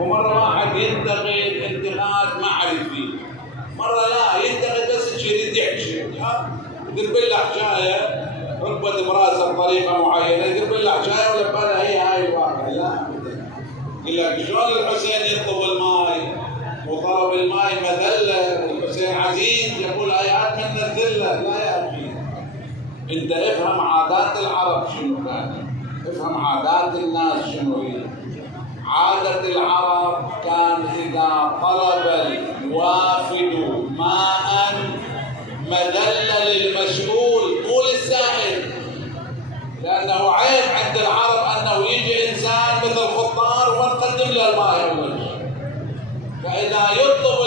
ومرة واحد ينتقد انتقاد معرفي، مرة لا ينتقد بس يريد يحكي، يدير بالله حكاية ركبت براسه بطريقة معينة، يدير بالله حكاية ولا بالها هي هاي الواقع، لا يقول لك شلون الحسين يطلب الماي وطلب الماي مذلة والحسين عزيز يقول آيات من الذلة، لا يا أخي أنت افهم عادات العرب شنو كانت، افهم عادات الناس شنو هي. عادة العرب كان إذا طلب الوافد ماء مذلة للمسؤول مو للسائل، لأنه عيب عند العرب أنه يجي إنسان مثل خضار ونقدم له الماء أول شيء. فإذا يطلب